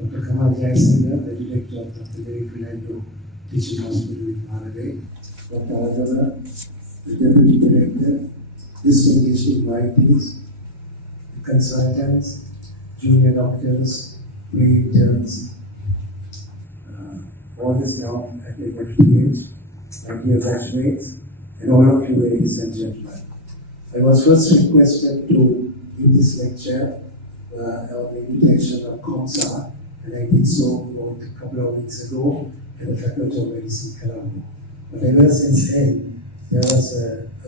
Dr. Kamal Jayasinghe, the director of Dr. Derry Philando Teaching Hospital in Malade, Dr. Adana, the deputy director, distinguished invitees, the consultants, junior doctors, pre-interns, all the staff at the FPH, my dear graduates, and all of you ladies and gentlemen. I was first requested to give this lecture on the invitation of COMSA, and I did so about a couple of weeks ago at the Faculty of Medicine, Colombo. But ever since then, I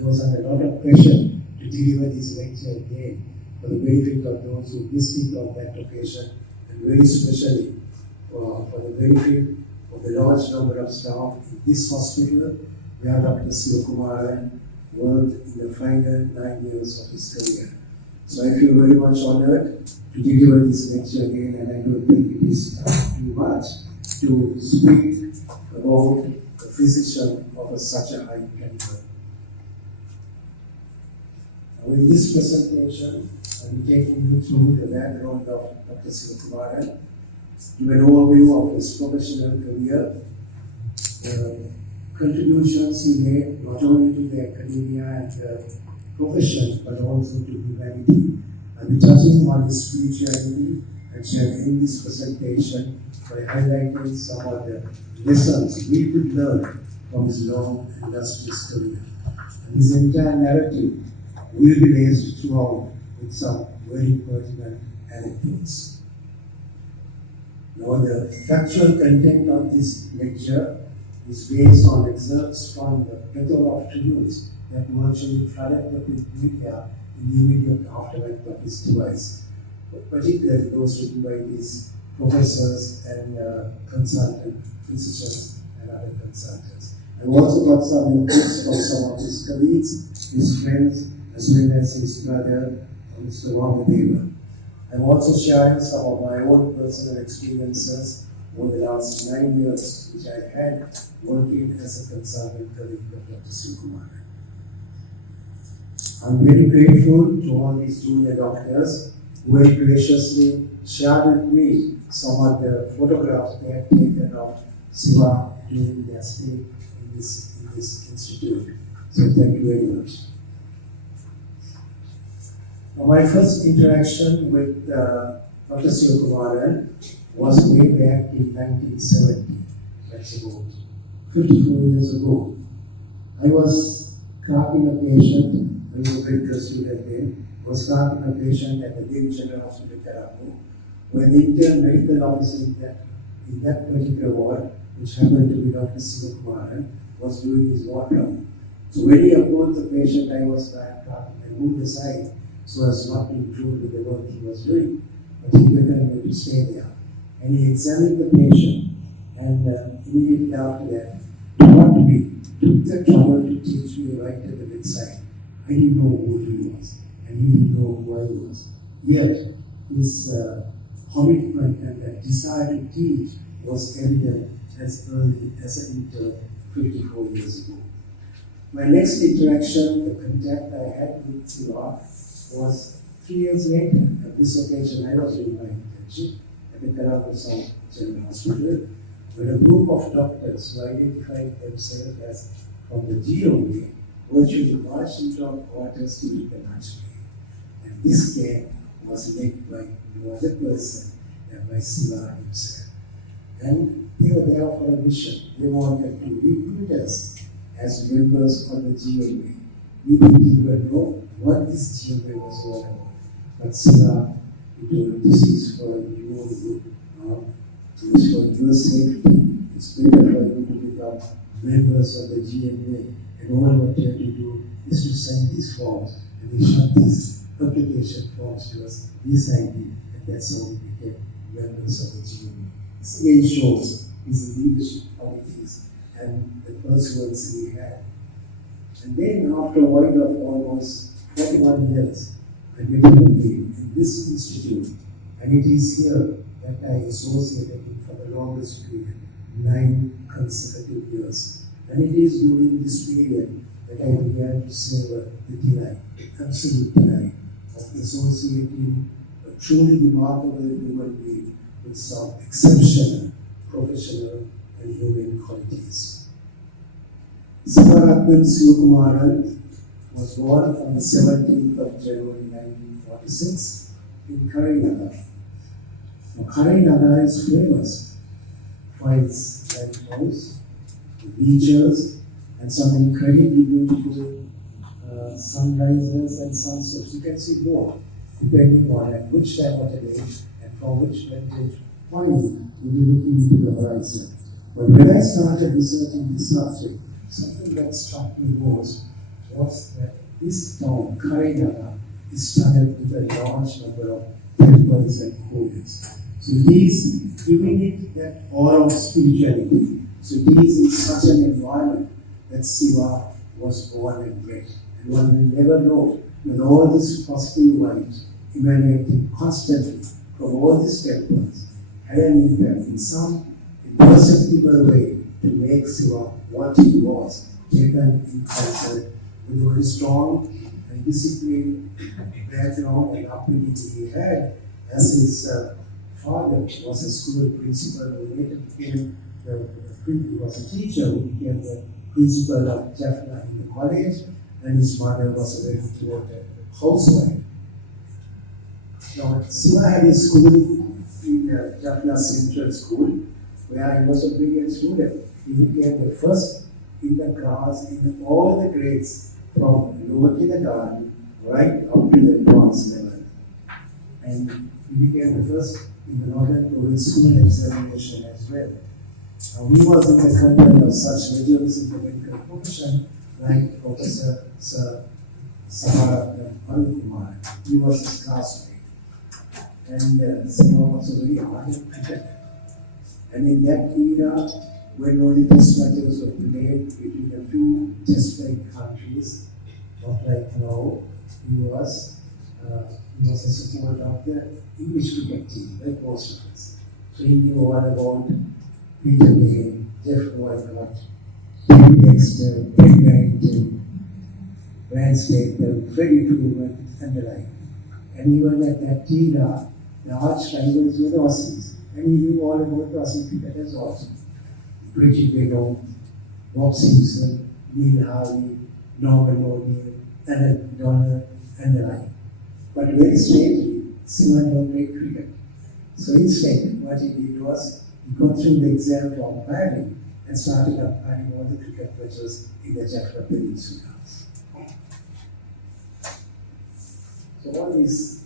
was under a lot of pressure to deliver this lecture again for the benefit of those who missed it on that occasion, and very especially for the benefit of the large number of staff in this hospital where Dr. Sivakumaran worked in the final 9 years of his career. So I feel very much honored to deliver this lecture again, and I don't think it is too much to speak about a physician of such a high caliber. Now in this presentation, I will be taking you through the background of Dr. Sivakumaran, give an overview of his professional career, contributions he made not only to the academia and profession but also to humanity. I'll be touching on his spirituality and shall end this presentation by highlighting some of the lessons we could learn from his long and illustrious career. And his entire narrative will be raised throughout with some very pertinent anecdotes. Now the factual content of this lecture is based on excerpts from the plethora of tributes that virtually flooded the print media in the immediate aftermath of his demise, particularly those written by his professors and consultant physicians and other consultants. I've also got some inputs from some of his colleagues, his friends, as well as his brother, Mr. Vamadeva. I'm also sharing some of my own personal experiences over the last 9 years, which I've had working as a consultant colleague of Dr. Sivakumaran. I'm very grateful to all these junior doctors who very graciously shared with me some of the photographs they had taken of Siva during their stay in this institute. So thank you very much. Now, my first interaction with Dr. Sivakumaran was way back in 1970, that's about 54 years ago. I was carving a patient, I was a medical student then, was carving a patient at the Delhi General Hospital, Colombo, where the intern medical officer in that particular ward, which happened to be Dr. Sivakumaran, was doing his ward round. So when he approached the patient, I was carving. I moved aside so as not to intrude with the work he was doing, but he beckoned me to stay there. And he examined the patient, and immediately after that, took the trouble to teach me right at the bedside. I didn't know who he was, and he didn't know who I was. Yet, his commitment and that desire to teach was evident as early as an intern 54 years ago. My next interaction, the contact I had with Siva, was 3 years later. At this occasion, I was doing my internship at the Colombo South General Hospital, when a group of doctors who identified themselves as from the GOA virtually marched into our quarters to do the lunch break. And this camp was led by no other person than by Siva himself. And they were there for a mission. They wanted to recruit us as members of the GOA. We didn't even know what this GOA was all about. But Siva, he told, this is for your good. It is for your safety. It's better for you to become members of the GMA. And all what you have to do is to sign these forms. And they shot these application forms to us. We signed it, and that's how we became members of the GMA. This again shows his leadership qualities and the pursuance he had. And then after a while of almost 41 years, I met him again in this institute. And it is here that I associated him for the longest period, 9 consecutive years. And it is during this period that I began to savor the delight, absolute delight, of associating a truly remarkable human being with some exceptional professional and human qualities. Sivakumaran was born on the 17th of January 1946 in Karinagar. Now, Karinagar is famous for its lighthouse, the beaches, and some incredibly beautiful sunrises and sunsets. You can see both, depending on at which time of the day and from which vantage point you'll be looking into the horizon. But when I started researching this subject, something that struck me was that this town, Karinagar, is studded with a large number of temples and koils. So it is giving it that aura of spirituality. So it is in such an environment that Siva was born and bred. And one will never know that all this positive light emanating constantly from all these temples had an impact in some imperceptible way to make Siva what he was, taken in concert with a very strong and disciplined background and upbringing he had, as his father was a school principal who later became he was a teacher who became the principal of Jaffna in the college, and his mother was a very devoted housewife. Now, Siva had his school in Jaffna Central School, where he was a brilliant student. He became the first in the class in all the grades from lower kindergarten right up to the advanced level. And he became the first in the Northern Province School examination as well. He was in the company of such legends in the medical profession like Professor Sivakumaran. He was his classmate. And Siva was a very ardent cricketer. And in that era, when only test matches were played between a few test-playing countries, not like now, he was a supporter of the English cricket team, like most of us. So he knew all about Peter May, Jeff Boycott, David Dexter, Ted Barrington, Vance Baker, Freddie Truman, and the like. And even at that era, the arch rivals were the Aussies, and he knew all about the Aussie cricketers also. Richie Beto, Bob Simpson, Neil Harvey, Norman O'Neill, Alan Donner, and the like. But very strangely, Siva never played cricket. So instead, what he did was, he got through the exam for umpiring and started umpiring all the cricket matches in the Jaffna Peninsula. So all this,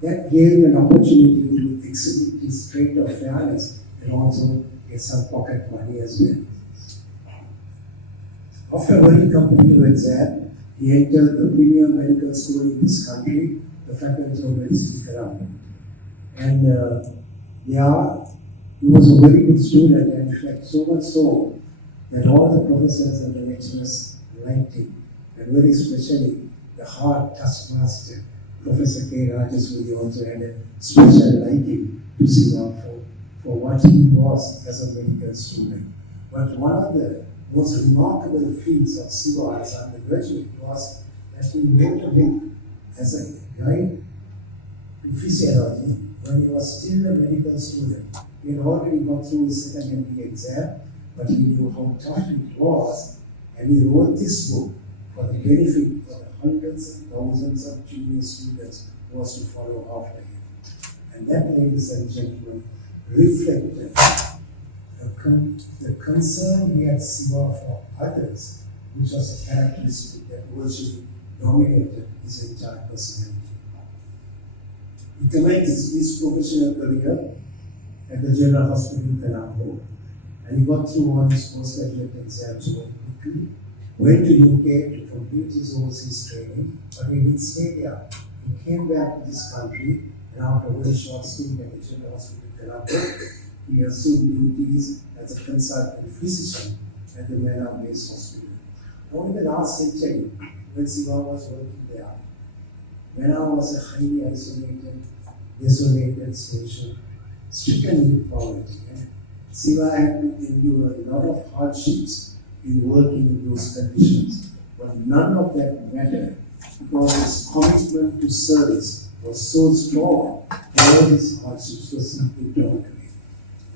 that gave him an opportunity to exhibit his trait of fairness and also get some pocket money as well. After a very competitive exam, he entered the premier medical school in this country, the Faculty of Medicine, Karam. And he was a very good student, and in fact, so much so that all the professors and the lecturers liked him, and very especially the hard taskmaster, Professor K. Rajaswari, also had a special liking to Siva for what he was as a medical student. But one of the most remarkable feats of Siva as an undergraduate was that he wrote a book as a guide to physiology when he was still a medical student. He had already gone through his second MD exam, but he knew how tough it was, and he wrote this book for the benefit of the hundreds and thousands of junior students who was to follow after him. And that, ladies and gentlemen, reflected the concern he had Siva for others, which was a characteristic that virtually dominated his entire personality. He commenced his professional career at the General Hospital in Colombo, and he got through all his postgraduate exams very quickly, went to UK to complete his overseas training, but he didn't stay there. He came back to this country, and after a very short stint at the General Hospital in Colombo, he assumed duties as a consultant physician at the Manor-based hospital. Now, in the last century, when Siva was working there, Manor was a highly isolated, desolated station, stricken with poverty. And Siva had to endure a lot of hardships in working in those conditions. But none of that mattered, because his commitment to service was so strong, all these hardships were simply turned away.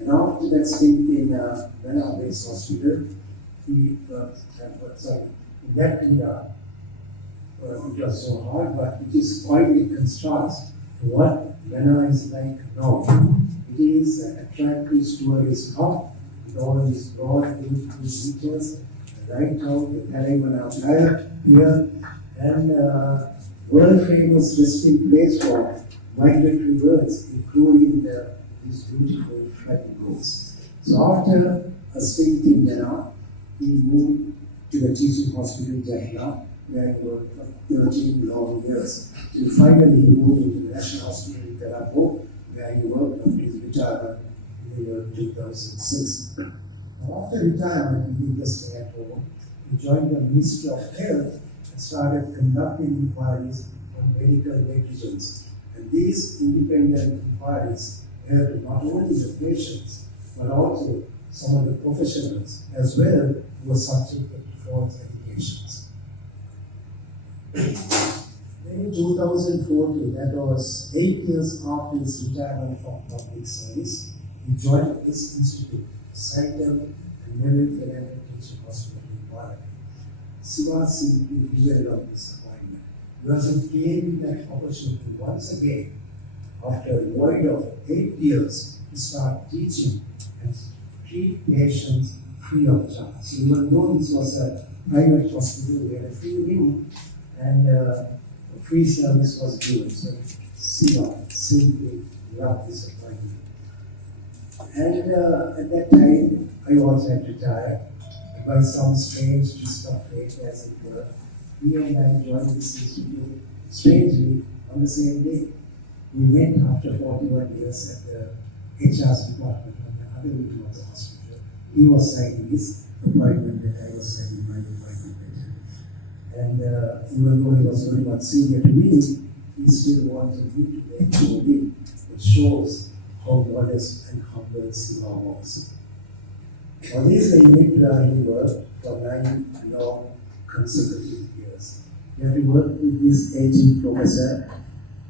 And after that stint in Ghana-based hospital, he, in that era, it was so hard, but it is quite a contrast to what Ghana is like now. It is an attractive tourist hub with all these broad, beautiful beaches, right now the Paraivan Island here, and world famous resting place for migratory birds, including these beautiful flamingos. So after a stint in Ghana, he moved to the teaching hospital in Jaffna, where he worked for 13 long years. Till finally he moved into the National Hospital in Colombo, where he worked until his retirement in the year 2006. Now, after retirement, he did just stay at home. He joined the Ministry of Health and started conducting inquiries on medical negligence. And these independent inquiries helped not only the patients, but also some of the professionals as well who were subjected to false allegations. Then in 2014, that was 8 years after his retirement from public service, he joined this institute, Cycle and Memory Therapy Teaching Hospital in Bali. Siva simply developed this appointment. He was given that opportunity once again, after a void of 8 years, to start teaching and treat patients free of charge. So even though this was a private hospital, we had a free wing and free service was given. So Siva simply loved this appointment. And at that time, I also had retired. By some strange twist of fate, as it were, he and I joined this institute strangely on the same day. We met after 41 years at the HR's department on the other wing of the hospital. He was signing his appointment and I was signing my appointment letter. And even though he was very much senior to me, he still wanted me to make HOD, which shows how modest and humble Siva was. Now, this is a unit where he worked for 9 long consecutive years. He had to work with this aging professor,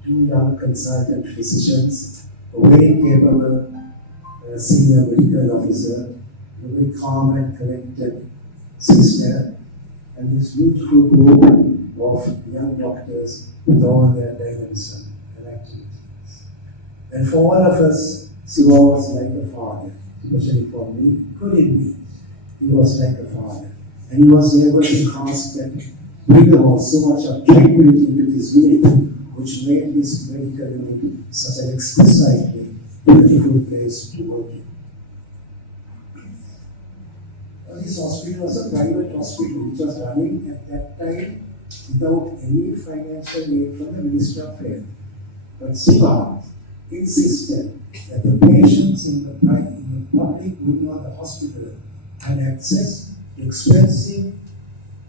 2 young consultant physicians, a very capable senior medical officer, a very calm and collected sister, and this beautiful group of young doctors with all their dynamism and activities. And for all of us, Siva was like a father, especially for me, including me. He was like a father. And he was able to cast that bring so much of tranquility into this unit, which made this medical unit such an exquisitely beautiful place to work in. This hospital was a private hospital which was running at that time without any financial aid from the Ministry of Health. But Siva insisted that the patients in the public wing of the hospital had access to expensive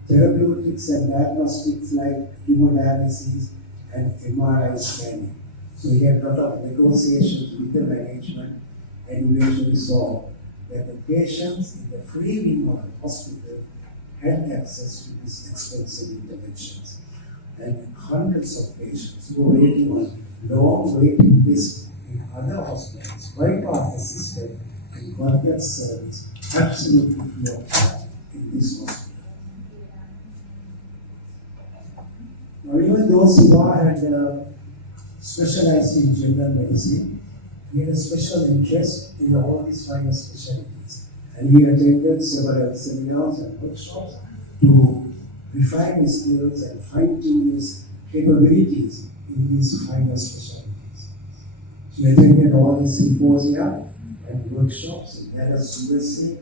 therapeutics and diagnostics like hemodialysis and MRI scanning. So he had a lot of negotiations with the management and eventually saw that the patients in the free wing of the hospital had access to these expensive interventions. And hundreds of patients who were waiting on long waiting lists in other hospitals bypassed the system and got that service absolutely free of charge in this hospital. Now, even though Siva had specialized in general medicine, he had a special interest in all these finer specialties. And he attended several seminars and workshops to refine his skills and fine-tune his capabilities in these finer specialties. He attended all these symposia and workshops in Dallas, USA,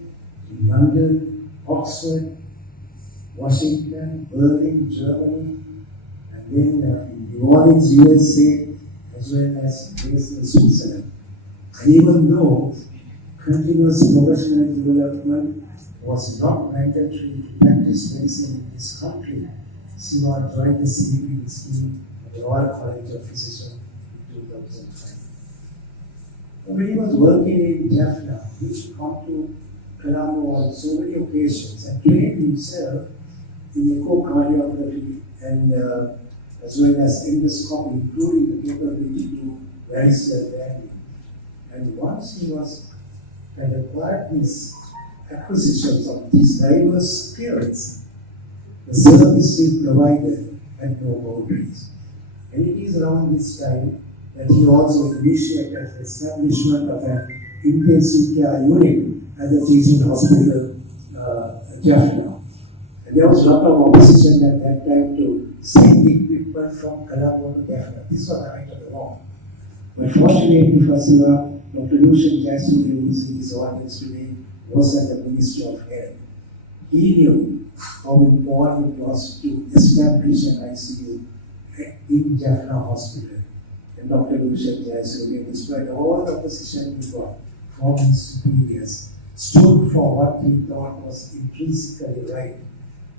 in London, Oxford, Washington, Berlin, Germany, and then in New Orleans, USA, as well as based in Switzerland. And even though continuous professional development was not mandatory to practice medicine in this country, Siva joined the CBP scheme at the Royal College of Physicians in 2005. When he was working in Jaffna, he used to come to Colombo on so many occasions and trained himself in echocardiography and as well as endoscopy, including the capability to varicose banding. And once he was and acquired these acquisitions of these diverse spirits, the service he provided had no boundaries. And it is around this time that he also initiated the establishment of an intensive care unit at the teaching hospital, Jaffna. And there was a lot of opposition at that time to send equipment from Colombo to Jaffna. This was the right of the law. But fortunately for Siva, Dr. Lucian Jasmine, who is in this audience today, was at the Ministry of Health. He knew how important it was to establish an ICU in Jaffna Hospital. And Dr. Lucian Jasmine, despite all the opposition he got from his superiors, stood for what he thought was intrinsically right.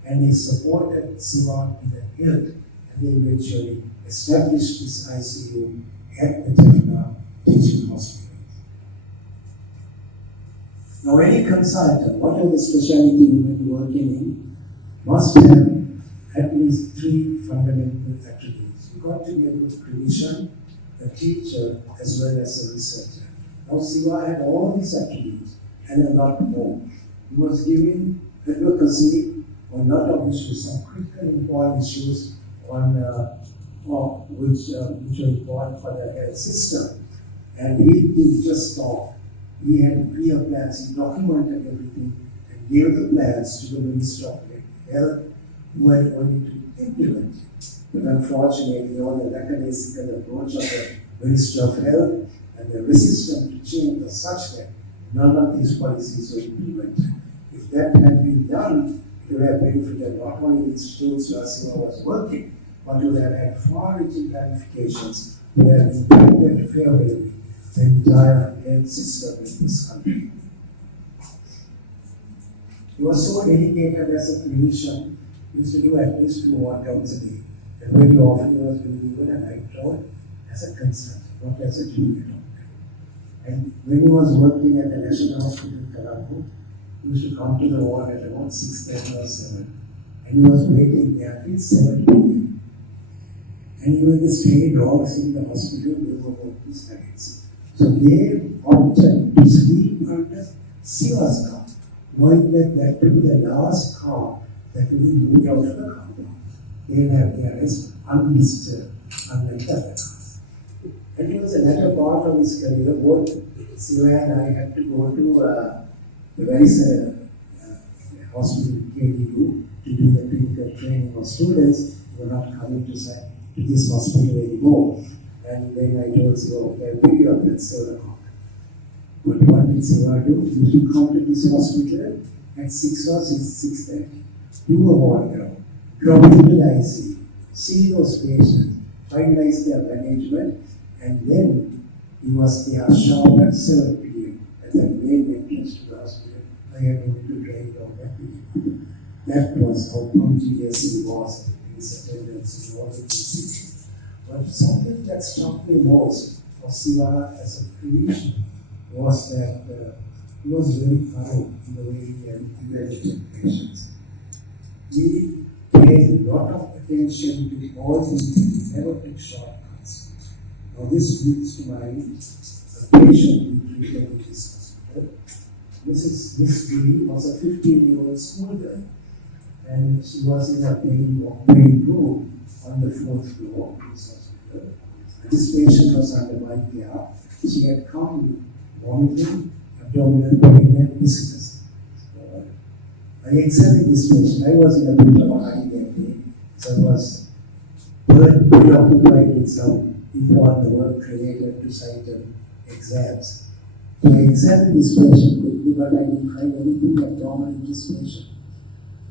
And he supported Siva in the health, and they eventually established this ICU at the Jaffna Teaching Hospital. Now, any consultant, whatever the specialty you may be working in, must have at least three fundamental attributes. You've got to be a good clinician, a teacher, as well as a researcher. Now, Siva had all these attributes and a lot more. He was giving advocacy on a lot of issues, some critical important issues on which are important for the health system. And he didn't just talk. He had clear plans. He documented everything and gave the plans to the Minister of Health, who had only to implement it. But unfortunately, all the lackadaisical approach of the Minister of Health and the resistance to change was such that none of these policies were implemented. If that had been done, it would have benefited not only the institutes where Siva was working, but would have had far-reaching ramifications that have impacted favorably the entire health system in this country. He was so dedicated as a clinician, he used to do at least 2 workouts a day. And very often he was doing even a night role as a consultant, not as a junior doctor. And when he was working at the National Hospital in Colombo, he used to come to the ward at about 6:30 or 7. And he was waiting there till 7 p.m. And even the stray dogs in the hospital knew about these habits. So they opted to sleep under Siva's car, knowing that that would be the last car that would be moved out of the car park. They'll have their rest undisturbed, unlike the other cars. And it was a latter part of his career. Both Siva and I had to go to the various hospital in KDU to do the clinical training of students who were not coming to this hospital anymore. And then I told Siva, okay, I'll pick you up at 7 o'clock. But what did Siva do? He would come to this hospital at 6 or 6:30, do a walk-around, drop into the ICU, see those patients, finalize their management, and then he was there sharp at 7 p.m. at the main entrance to the hospital. I had only to drive down that way. That was how punctilious he was in his attendance in all the cities. But something that struck me most for Siva as a clinician was that he was very thorough in the way he evaluated patients. He paid a lot of attention to all these things, never took shortcuts. Now this brings to mind a patient we treated in this hospital. This lady was a 15-year-old school girl, and she was in a pain room on the 4th floor of this hospital. This patient was under my care. She had come with vomiting, abdominal pain, and dizziness. I examined this patient. I was in a bit of a hurry that day, so I was preoccupied with some important work related to scientific exams. So I examined this patient quickly, but I didn't find anything abnormal in this patient.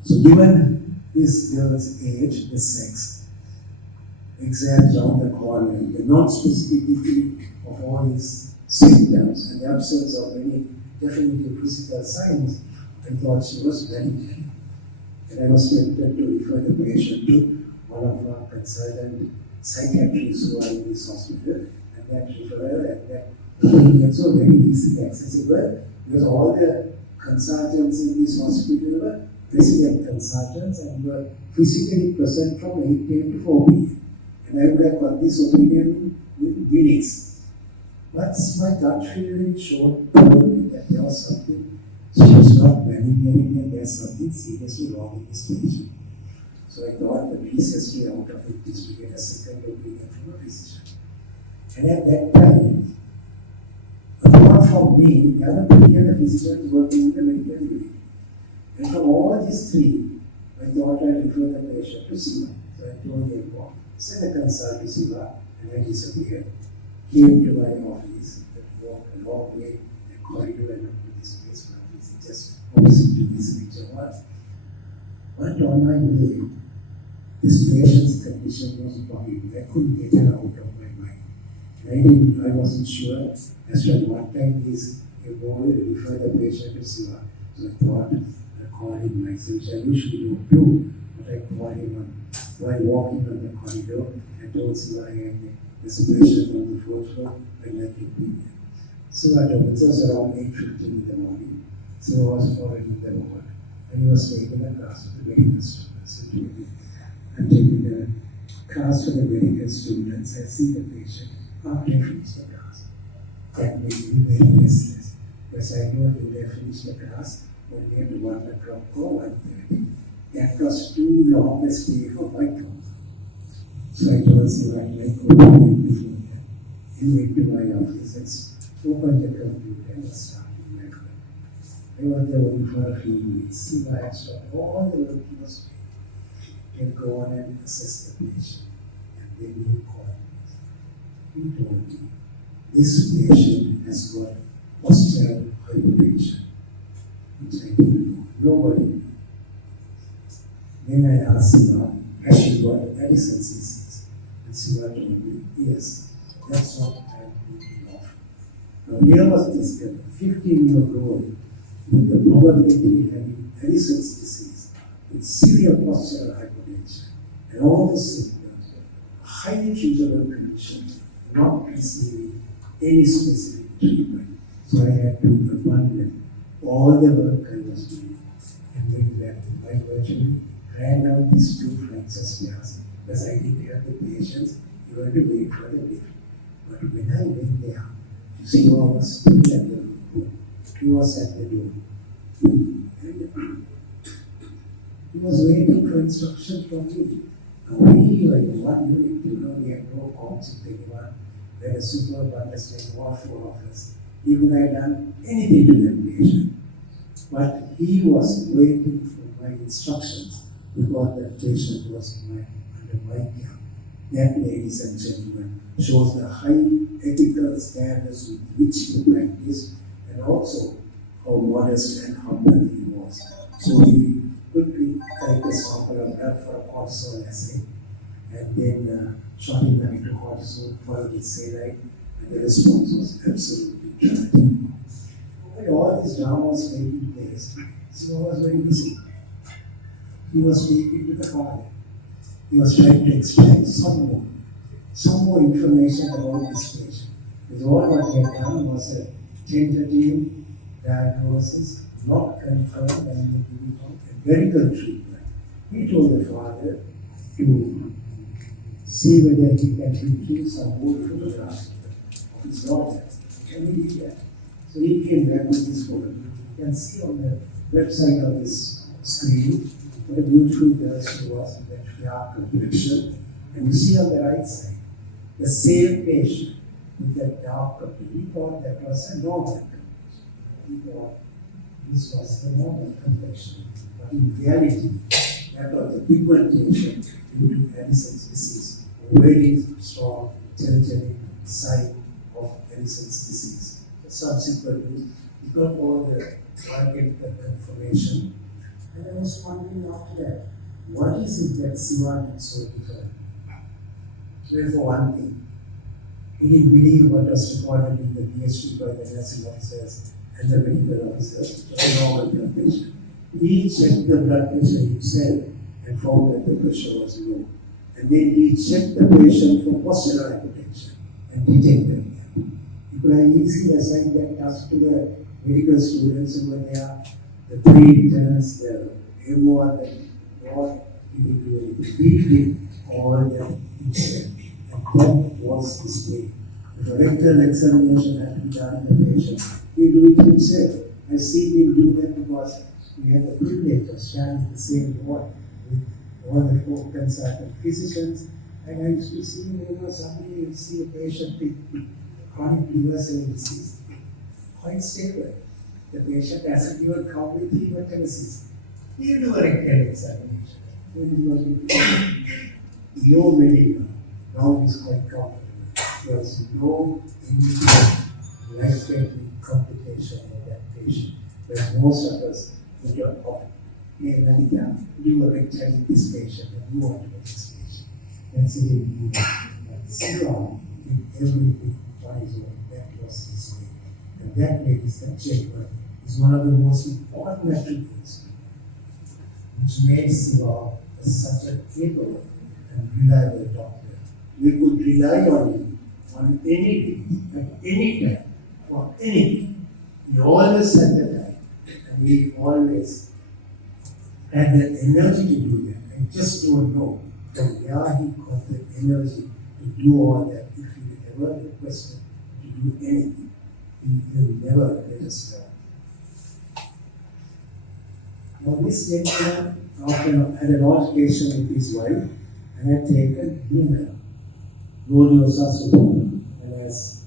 So given this girl's age, the sex, exams on the corner, the non-specificity of all these symptoms and the absence of any definitive physical signs, I thought she was very ill. And I was tempted to refer the patient to one of our consultant psychiatrists who are in this hospital, and that referral and that opinions were very easily accessible because all the consultants in this hospital were resident consultants and were physically present from 8 p.m. to 4 p.m. And I would have got this opinion in minutes. But my gut feeling showed me that there was something, she was not maneuvering and there's something seriously wrong in this patient. So I thought the easiest way out of it is to get a second opinion from a physician. And at that time, apart from me, the other three other physicians working in the medical unit. And from all these three, I thought I'd refer the patient to Siva. So I told him, well, send a consult to Siva, and I disappeared. Came to my office, and walked a long way, and corridor and up to this place. It's just opposite to this picture was. But on my way, this patient's condition was bogging. I couldn't get her out of my mind. I wasn't sure as to what time is a boy refer the patient to Siva. So I thought I called him myself, which I usually don't do, but I called him while walking on the corridor and told Siva I am there's a patient on the fourth floor, I'd like to be there. So it was around 8:15 in the morning. So I was already in the ward. And he was taking a class for the medical students. I'm taking the class for the medical students. I see the patient after I finish the class. That made me very restless. Because I know when I finish the class, only at 1 o'clock or 1:30. That was too long a stay for my class. So I told him I'd like to go before that. He went to my office and opened the computer and started my work. I was there only for a few weeks. He had stopped all the work he was doing. He can go on and assess the patient. And then he called me. He told me, this patient has got postural hypertension, which I didn't know. Nobody knew. Then I asked him, has she got Addison's disease? And Siva told me, yes, that's what I'm thinking of. Now here was this 15-year-old with the probability of having Addison's disease, with severe postural hypertension, and all the symptoms, a highly treatable condition, not receiving any specific treatment. So I had to abandon all the work I was doing and went back. I virtually ran down these 2 flights of stairs because I didn't have the patience even to wait for the lift. But when I went there, Siva was still at the room. He was at the door. And he was waiting for instructions from me. Now we were in 1 unit, we had no comms with anyone. We had a superb understanding of 4 of us. He could have done anything to that patient. But he was waiting for my instructions because that patient was under my care. That, ladies and gentlemen, shows the high ethical standards with which he practiced and also how modest and humble he was. So we quickly take a sample of blood for a cortisol assay and then shot him the cortisol, followed with saline, and the response was absolutely tragic. When all this drama was taking place, Siva was very busy. He was speaking to the father. He was trying to explain some more information about this patient. Because all what he had done was a tentative diagnosis, not confirmed, and a medical treatment. He told the father to see whether he can retrieve some more photographs of his daughter. And he did that. So he came back with this photograph. You can see on the website of this screen what a beautiful girl she was in that fair complexion. And you see on the right side, the same patient with that dark complexion. He thought that was a normal complexion. He thought this was the normal complexion. But in reality, that was the pigmentation due to Addison's disease. A very strong teratogenic sign of Addison's disease. Subsequently, we got all the biochemical confirmation. And I was wondering after that, what is it that Siva did so different? Well, for one thing, he didn't believe what was recorded in the PhD by the nursing officers and the medical officers, which was a normal blood pressure. He checked the blood pressure himself and found that the pressure was low. And then he checked the patient for postural hypertension and detected that. You could have easily assigned that task to the medical students who were there, the pre-interns, the AWO, the what he would do. He did all that himself. And that was his way. If a rectal examination had to be done in the patient, he'll do it himself. I see him do that because we have the privilege of standing in the same ward with all the four consultant physicians. And I used to see him, somebody will see a patient with chronic liver cell disease, quite stable. The patient hasn't even come with hematolysis. He'll do a rectal examination. When he was with no medical, now he's quite comfortable. Because no immediate life-threatening complication in that patient. Whereas most of us would have thought, hey, Lalita, do a rectal in this patient and you want to make this patient. That's it in you. And Siva did everything on his own. That was his way. And that, ladies and gentlemen, is one of the most important attributes which made Siva such a capable and reliable doctor. We could rely on him on any day, at any time, for anything. He always had the time, and we always had the energy to do that. I just don't know from where he got the energy to do all that. If he ever requested to do anything, he will never let us down. Now, this gentleman, after had an altercation with his wife, and had taken dinner. Gloriosa support, and as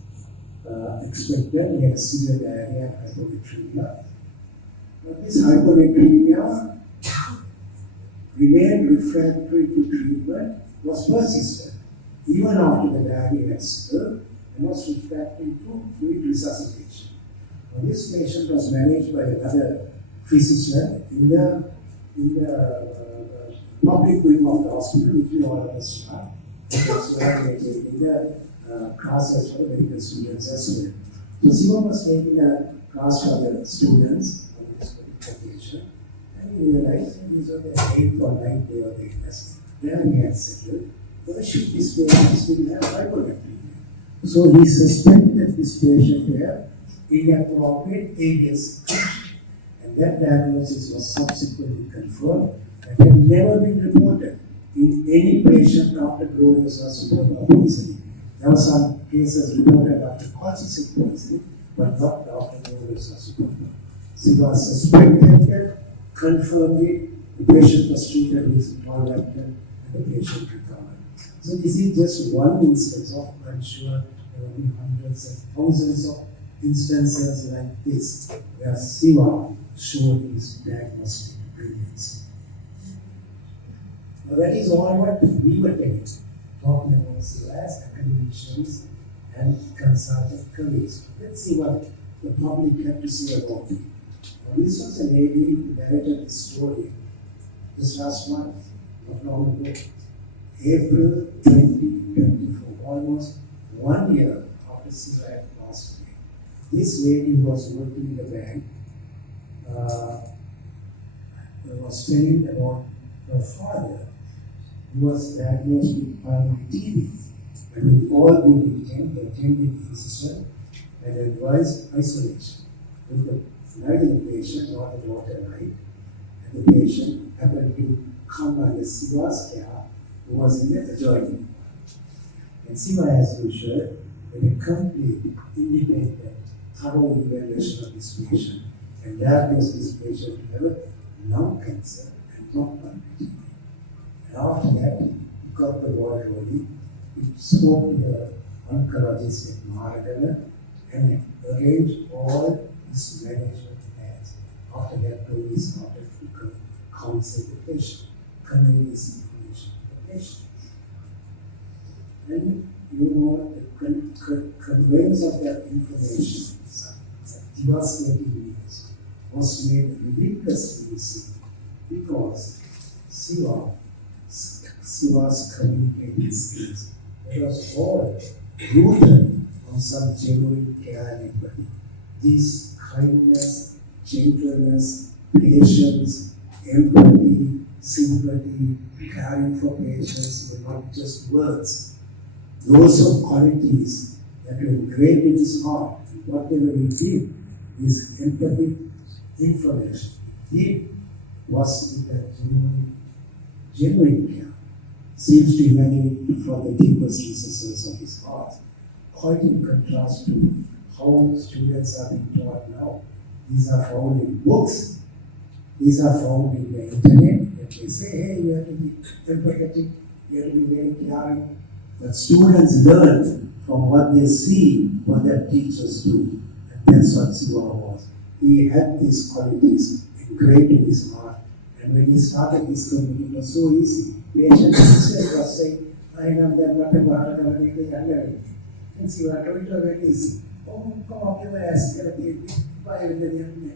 expected, he had severe diarrhea and hyponatremia. But this hyponatremia remained refractory to treatment, was persistent, even after the diarrhea had settled, and was refractory to fluid resuscitation. Now, this patient was managed by another physician in the public wing of the hospital, which we all understand. So they in the classes for the medical students as well. So Siva was taking a class for the students on this occasion, and he realized these were the 8th or 9th day of the class. Then he had settled, why should this patient still have hyponatremia? So he suspected this patient to have inappropriate areas, and that diagnosis was subsequently confirmed and had never been reported in any patient after gloriosa support poisoning. There were some cases reported after cortisone poisoning, but not after gloriosa support. Siva suspected it, confirmed it, the patient was treated with tolvectin, and the patient recovered. So this is just one instance of, I'm sure there will be hundreds and thousands of instances like this, where Siva showed his diagnostic brilliance. Now that is all what we were talking about Siva as academicians and consultant colleagues. Let's see what the public had to say about it. Now, this was a lady who narrated the story just last month, not long ago, April 2024, almost 1 year after Siva had passed away. This lady was working in the bank, was telling about her father, who was diagnosed with primary TB. And with all good intent, the attending physician had advised isolation. With neither the patient nor the daughter died, and the patient happened to come under Siva's care, who was in the adjoining one. And Siva, as usual, made a complete, independent, thorough evaluation of this patient and diagnosed this patient to have lung cancer and not primary TB. And after that, he got the ball rolling. He spoke to the oncologist at Maharagana and arranged all his management plans. After that, police started to counsel the patient, convey this information to the patient. And the conveyance of that information, devastating news, was made ridiculously easy because Siva's communicating skills. It was all rooted on some genuine care and empathy. This kindness, gentleness, patience, empathy, sympathy, caring for patients were not just words. Those are qualities that were engraved in his heart. And whatever he did, his empathic information he was with a genuine care. Seems to emanate from the deepest recesses of his heart. quite in contrast to how students are being taught now. These are found in books, these are found in the internet, that they say, hey, you have to be empathetic, you have to be very caring. But students learn from what they see, what their teachers do. And that's what Siva was. He had these qualities engraved in his heart. And when he started this community, it was so easy. Patient was saying, I am that matter. And Siva told it was very easy. Oh, come up your ass, get a big fire in the young.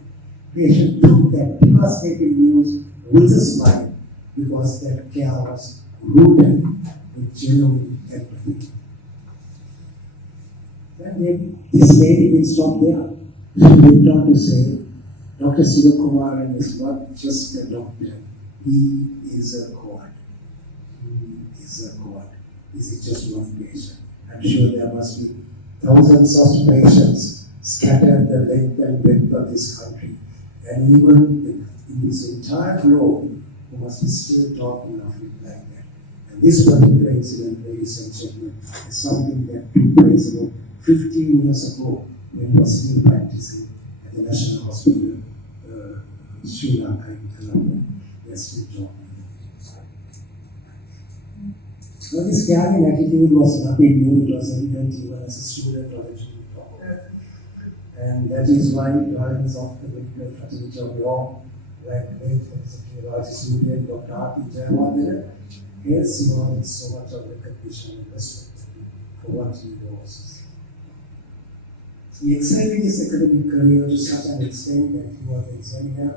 Patient took that devastating news with a smile because that care was rooted with genuine empathy. Then this lady didn't stop there. She went on to say, Dr. Sivakumaran is not just a doctor, he is a God. He is a God. Is it just one patient? I'm sure there must be thousands of patients scattered the length and breadth of this country. And even in this entire globe, who must be still talking of it like that. And this particular incident, ladies and gentlemen, is something that took place about 15 years ago when I was still practicing at the National Hospital, Sri Lanka in Colombo. They're still talking. So this caring attitude was nothing new, it was evident even as a student or a junior doctor. And that is why guardians of the medical fraternity of law, like the late executive student Dr. R.P. Jayawardena, here Siva with so much of recognition and respect for what he was. He extended his academic career to such an extent that he was an examiner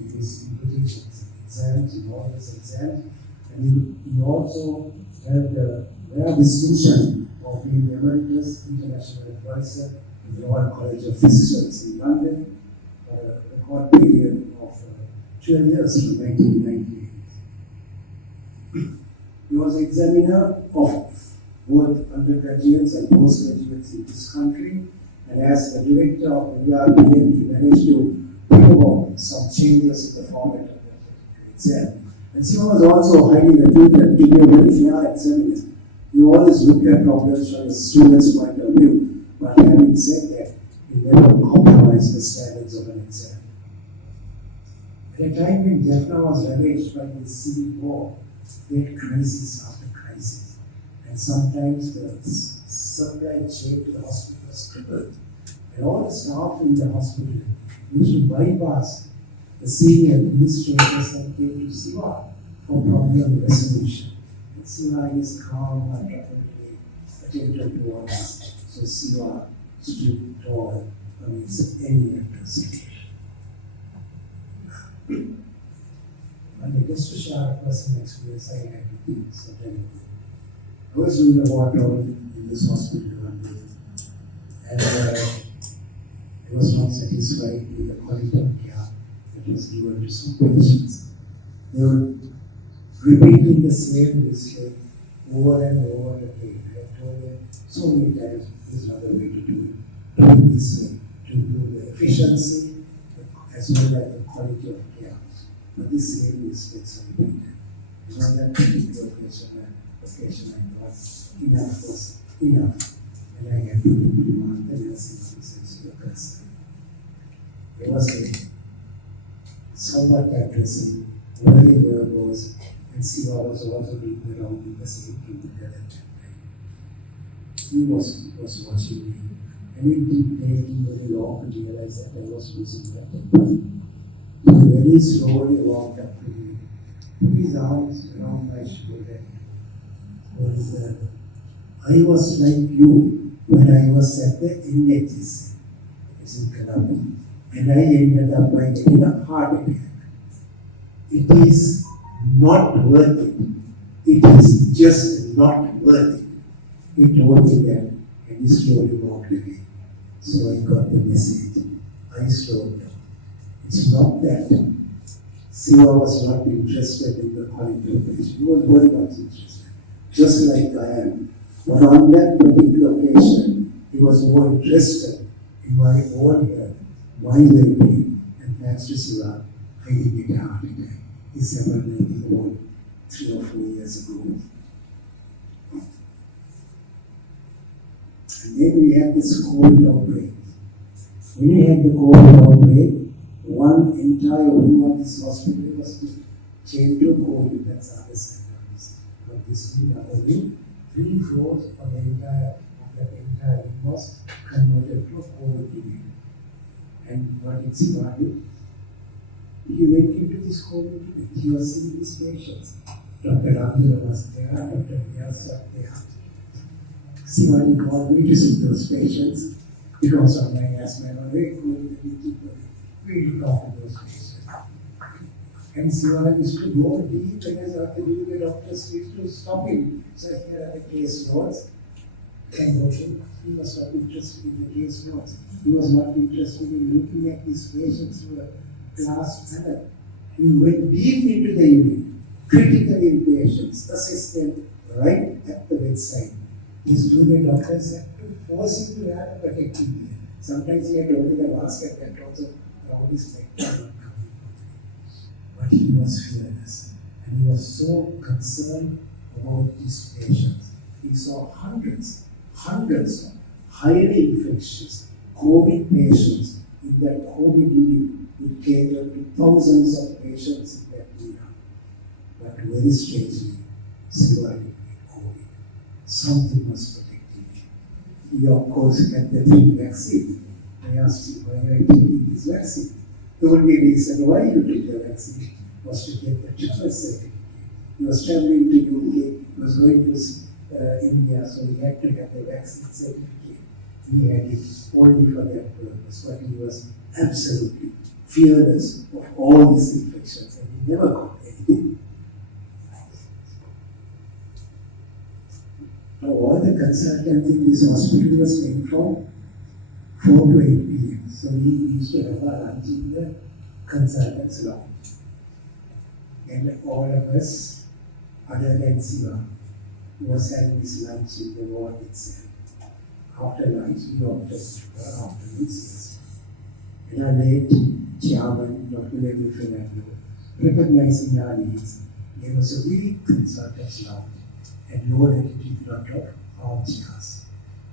in his British exams, in all his exams, and he also had the rare distinction of being emeritus international advisor to the Royal College of Physicians in London for a record period of 12 years from 1998. He was examiner of both undergraduates and postgraduates in this country, and as the director of the ERPM, he managed to bring about some changes in the format of the exam. And Siva was also highly reputed to be a very fair examiner. He always looked at problems from the student's point of view, but having said that, he never compromised the standards of an exam. At a time when Jaffna was ravaged by the civil war, they had crisis after crisis, and sometimes the supply chain to the hospital was crippled, and all the staff in the hospital used to bypass the senior administrators and came to Siva for problem resolution. And Siva is calm and attended to us. So Siva stood tall amidst any adversity. And just to share a personal experience I had with him sometime ago. I was doing a ward round in this hospital one day, and I was not satisfied with the quality of care that was given to some patients. They were repeating the same mistake over and over again. I told them so many times, there's another way to do it. Do it this way, to improve the efficiency as well as the quality of care. But this same mistakes are repeated. And on that particular occasion, I thought enough was enough. And I had to demand the nursing officers because there was a somewhat addressing worthy word was, and Siva was also being around in the same thing at that time. He was watching me, and it didn't take him very long to realize that I was losing that temper. He very slowly walked up to me, put his arms around my shoulder, and I was like you when I was at the NHS, it's in Colombo, and I ended up by getting a heart attack. It is not worth it. It is just not worth it. He told me that, and he slowly walked away. So I got the message. I slowed down. It's not that Siva was not interested in the quality of patient. He was very much interested, just like I am. But on that particular occasion, he was more interested in my own health, my well-being, and thanks to Siva, I didn't get a heart attack. He suffered maybe about 3 or 4 years ago. And then we had this COVID outbreak. When we had the COVID outbreak, one entire wing of this hospital was changed to COVID. That's the other side of this. But this wing, other wing, 3 floors of that entire wing was converted to a COVID unit. And what did Siva do? He went into this COVID unit. He was seeing these patients. Dr. Ramdhara was there, Dr. Vyas was there. Siva called me to see those patients because of my asthma. Very good. We will talk to those patients. And Siva used to go deep because after the doctors used to stop him. So here are the case notes. And he was not interested in the case notes. He was not interested in looking at these patients through a glass panel. He went deep into the unit, critical patients, assessed them right at the bedside. His junior doctors had to force him to have a protective gear. Sometimes he had to open the mask and also around his neck. But he was fearless. And he was so concerned about these patients. He saw hundreds of highly infectious COVID patients in that COVID unit. It catered to thousands of patients in that unit. But very strangely, Siva didn't get COVID. Something was protecting him. He, of course, had the free vaccine. I asked him, why are you taking this vaccine? The only reason why you took the vaccine was to get the travel certificate. He was traveling to UK, he was going to India, so he had to have the vaccine certificate. He had it only for that purpose, but he was absolutely fearless of all these infections, and he never got anything. Now, all the consultants in this hospital was came from 4 to 8 p.m. So we used to have our lunch in the consultants' lounge. And all of us, other than Siva, was having this lunch in the ward itself. After lunch, we opted for afternoons. And our late chairman, Dr. Levi Fernando, recognizing our needs, gave us a very consultants' lounge and lowered it into a lot of armchairs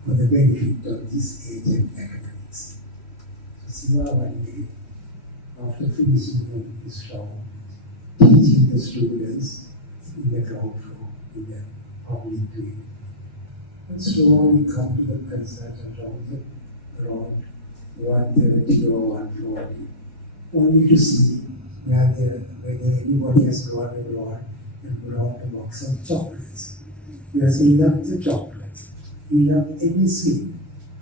for the benefit of these aged academics. So Siva one day, after finishing his round, teaching the students in the ground floor, in the public wing, and slowly come to the consultant round around 1:30 or 1:40, only to see whether anybody has gone abroad and brought a box of chocolates. Because he loved the chocolates. He loved any sweet.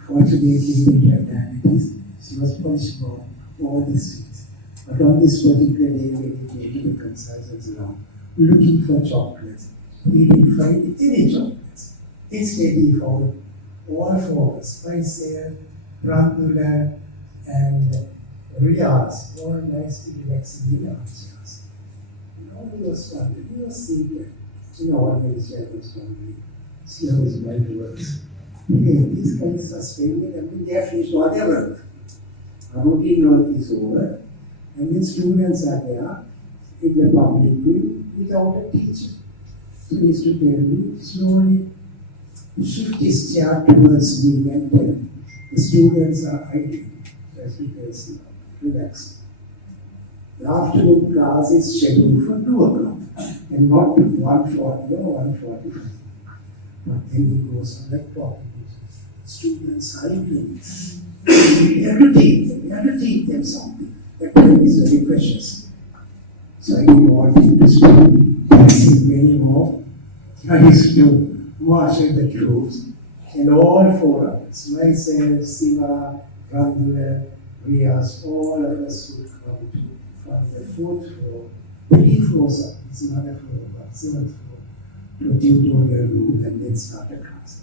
Fortunately, he didn't have diabetes. She was punished for all the sweets. But on this particular day, when he came to the consultants around, looking for chocolates, he didn't find any chocolates. Instead, he found all 4 Spicer, Brandula, and Riaz, all nicely vaccinated armchairs. And all he was wondering, he was seated. You know what the chair was wondering. See how his mind works. Okay, these guys are staying and they are finished all their work. Our routine work is over, and the students are there in the public room without a teacher. So he used to tell me, slowly shift his chair towards me and tell me, the students are idle. Just because relax. The afternoon class is scheduled for 2 o'clock and not 1:40 or 1:45. But then he goes on that topic. Students are idle. We have to teach them something. That time is very precious. So I didn't want him to speak dancing anymore. I used to marshal the troops, and all 4 of us, myself, Siva, Ramdula, Riaz, all of us would come from the 4th floor, 3 floors up, it's another floor, but 7th floor, to a tutorial room and then start a class.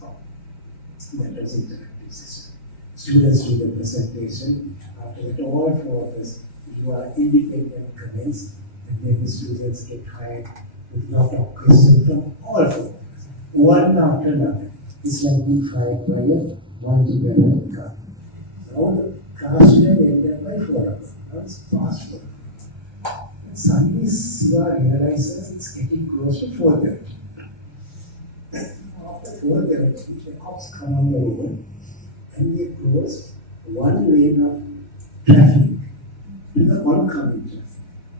That was interactive system. Students do the presentation. After that, all 4 of us, you are independent comments, and then the students get hired with a lot of questions from all 4 of us, one after another. It's like being fired by a multi-level car. Now the class will end up by 4 of us. Now it's fast forward. And suddenly Siva realizes it's getting close to 4:30. After 4:30, the cops come on the road and they closed one lane of traffic to the oncoming traffic,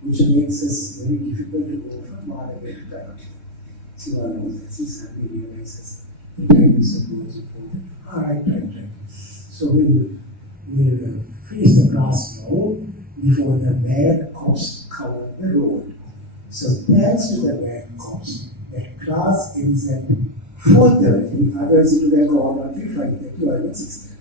which makes us very difficult to go from Madhavya to Karachi. Siva knows that. He suddenly realizes the time is supposed to go. Right. So we'll finish the class now before the bad cops cover the road. So thanks to the bad cops, that class ends at 4:30. Others will then go on until 5:30 or even 6:30.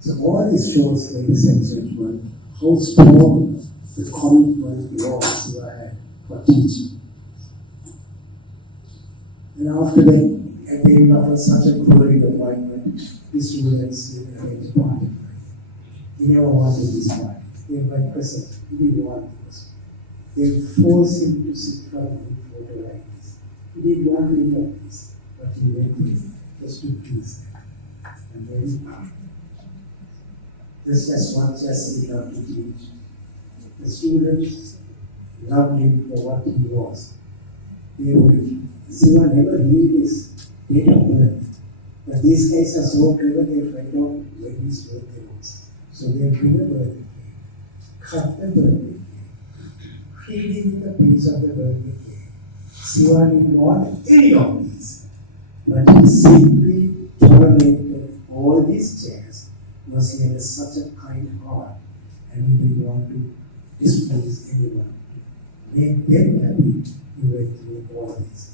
So all this shows, ladies and gentlemen, how strong the commitment was Siva had for teaching. And after that, at the end of such a glorious appointment, the students never get party. He never wanted this party. They were present. He didn't want this. They forced him to sit for a group photo like this. He didn't want to eat this, but he went there just to please them. And then, just as much as he loved to teach, the students loved him for what he was. They would. Siva never knew his date of birth. But these guys are so clever, they find out when his birthday was. So they bring a birthday cake, cut the birthday cake, feeding the piece of the birthday cake. Siva didn't want any of these. But he simply tolerated all these chairs because he had such a kind heart and he didn't want to displease anyone. Make them happy, he went through all this.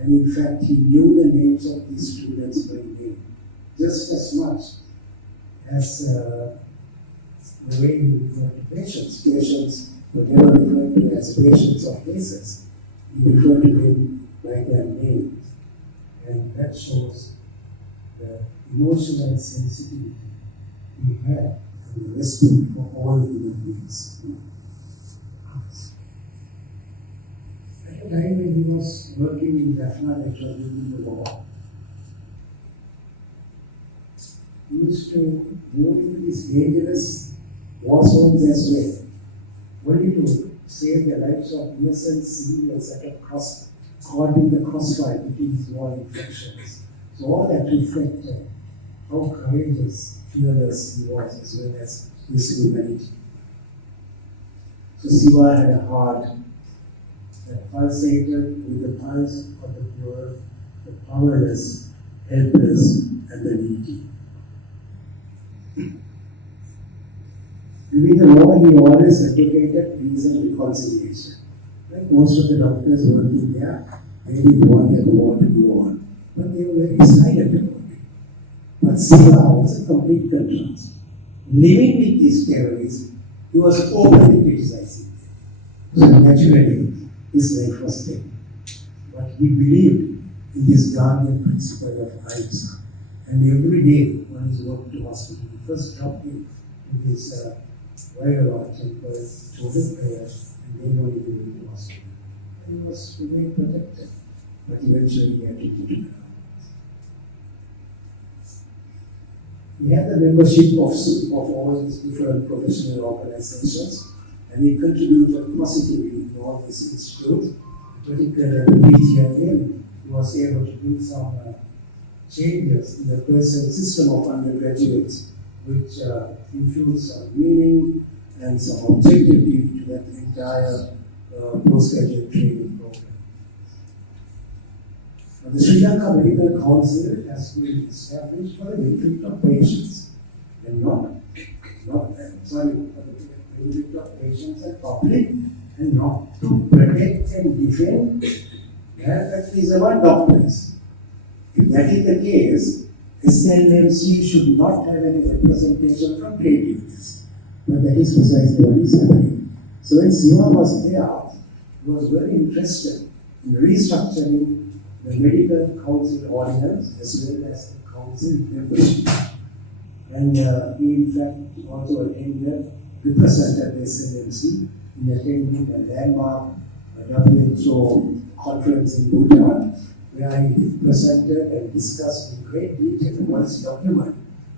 And in fact, he knew the names of these students by name, just as much as the way he referred to patients. Patients were never referred to as patients or cases. He referred to them by their names. And that shows the emotional sensitivity he had and the respect for all human beings. At the time when he was working in Jaffna, that was during the war, he used to move into these dangerous war zones as well, only to save the lives of innocent civilians that are caught in the crossfire between his war infections. So all that reflected how courageous, fearless he was, as well as his humanity. So Siva had a heart that pulsated with the pulse of the poor, the powerless, helpless, and the needy. During the war, he always advocated peace and reconciliation. Like most of the doctors working there, they didn't want the war to go on, but they were very silent about it. But Siva was a complete contrast. Living with these terrorists, he was openly criticizing them. So naturally, his life was taken. But he believed in this Gandhian principle of ahimsa. And every day on his walk to hospital, he first dropped in with his violin temple, children prayer, and then only he went to hospital. And he was remained protected. But eventually he had to put it down. He had the membership of all these different professional organizations, and he contributed positively to all these institutes, particularly the PGIM. He was able to do some changes in the present system of undergraduates, which infused some meaning and some objectivity to that entire postgraduate training program. Now, the Sri Lanka Medical Council has been established for the benefit of patients, and not for the benefit of patients and public, and not to protect and defend malpractice among doctors. If that is the case, SNMC should not have any representation from trade unions. But that is precisely what is happening. So when Siva was there, he was very interested in restructuring the Medical Council ordinance as well as the council membership. And he in fact also attended, represented the SNMC in attending a landmark WHO conference in Bhutan, where he presented and discussed in great detail the policy document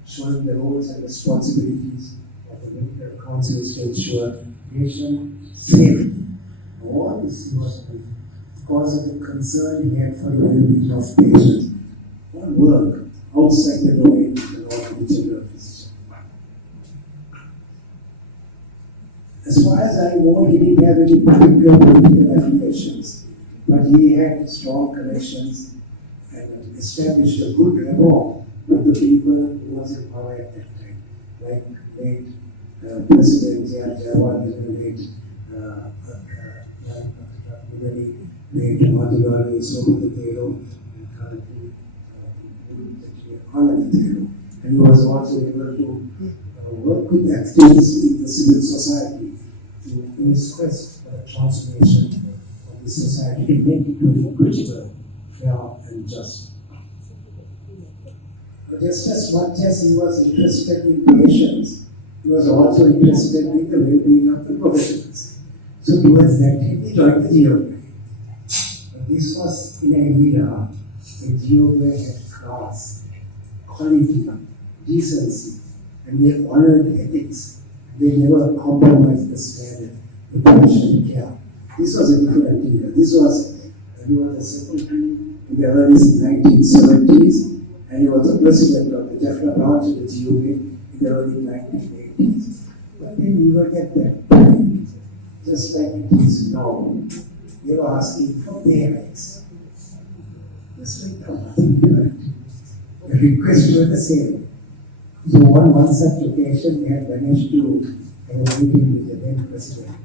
showing the roles and responsibilities of the Medical Councils to ensure patient safety. All this was because of the concern he had for the well-being of patients on work outside the domain of the law of the general physician. As far as I know, he didn't have any particular political affiliations, but he had strong connections and established a good rapport with the people who was in power at that time, like late President Jawahar, late Madhulani, Somatero, and he was also able to work with activists in the civil society in his quest for the transformation of the society to make it more equitable, fair, and just. But just as much as he was interested in patients, he was also interested in the well-being of the professionals. So towards that time, he joined the geography. But this was in an era when geography had class, quality, decency, and they honored ethics. They never compromised the standard, the patient care. This was a different era. He was the secretary in the early 1970s, and he was the president of the Jaffna branch of the GOA in the early 1980s. But then even at that time, just like it is now, they were asking for pay hikes. Just like now, nothing different. The requests were the same. So on one such occasion, we had managed to have a meeting with the then president,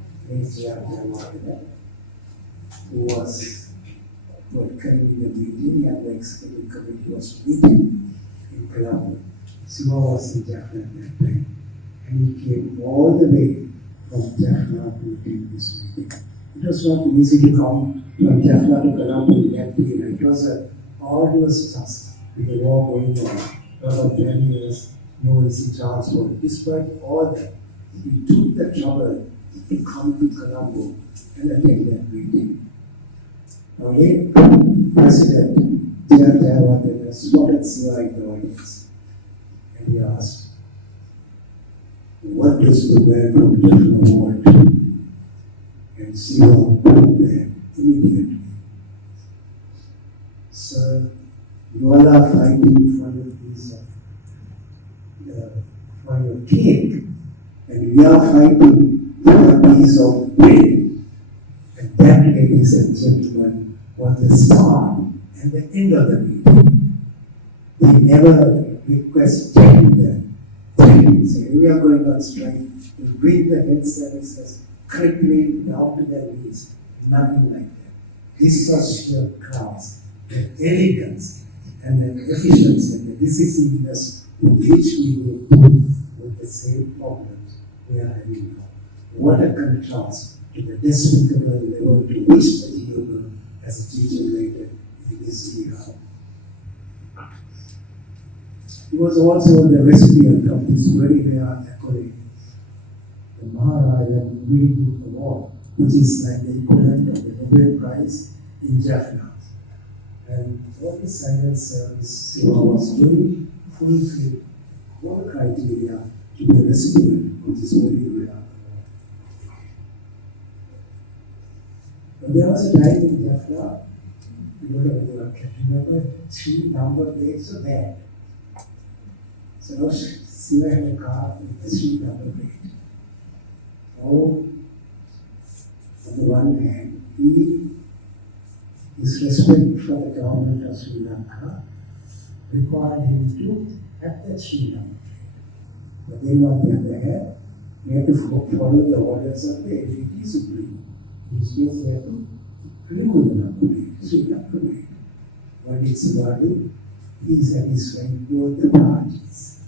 who was welcoming the meeting, and the executive committee was meeting in Colombo. Siva was in Jaffna at that time, and he came all the way from Jaffna to attend this meeting. It was not easy to come from Jaffna to Colombo in that period. It was an arduous task with the war going on, a lot of barriers, no easy transport. Despite all that, he took the trouble to come to Colombo and attend that meeting. Now, late President Jayawardena spotted Siva in the audience, and he asked, "What does the man from Jaffna want?" And Siva replied immediately, "Sir, you all are fighting for your piece of for your cake, and we are fighting for a piece of bread." And that, ladies and gentlemen, was the start and the end of the meeting. They never requested the say, "We are going on strike to bring the health services crippling down to their knees." Nothing like that. This was sheer class, the elegance, and the efficiency and the decisiveness with which we will deal with the same problems we are having now. What a contrast to the despicable level to which the GOA has degenerated in this era. He was also the recipient of this very rare accolade, the Maharaja Winning Award, which is like the equivalent of the Nobel Prize in Jaffna. And for the silent service, Siva was doing fulfilled all criteria to be a recipient of this very rare award. But there was a time in Jaffna, remember, 3 number plates were there. So Siva had a car with a 3 number plate. Now, on the one hand, his respect for the government of Sri Lanka required him to have that 3 number plate. But then on the other hand, he had to follow the orders of the LTT Supreme. Which means he had to remove the number plate, 3 number plate. What did Siva do? He satisfied both the parties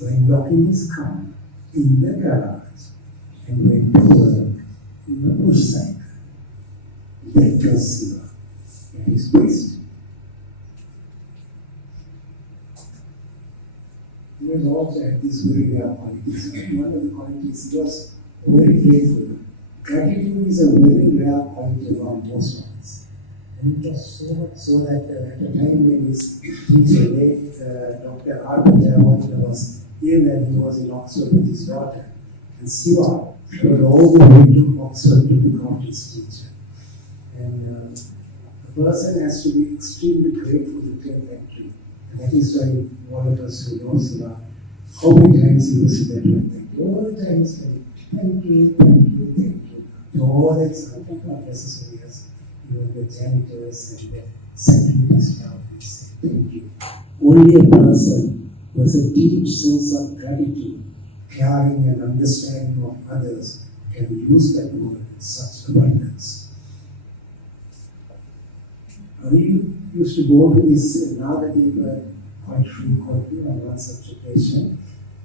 by locking his car in the garage and went to work in a push cycle. That was Siva at his best. He was also at this very rare qualities. One of the qualities, he was very faithful. Gratitude is a very rare quality around most of us. And it was so much so that at the time when his teacher, late Dr. R. Jayawardena, was ill and he was in Oxford with his daughter, and Siva traveled all the way to Oxford to become his teacher. And a person has to be extremely grateful to take that trip. That is why all of us who know Siva, how many times he was in that one thing. All the time he's saying, thank you, thank you, thank you. To all that something not necessary as even the janitors and the security staff will say, thank you. Only a person who has a deep sense of gratitude, caring and understanding of others can use that word in such abundance. We used to go to this Nagadipa quite frequently on one such occasion.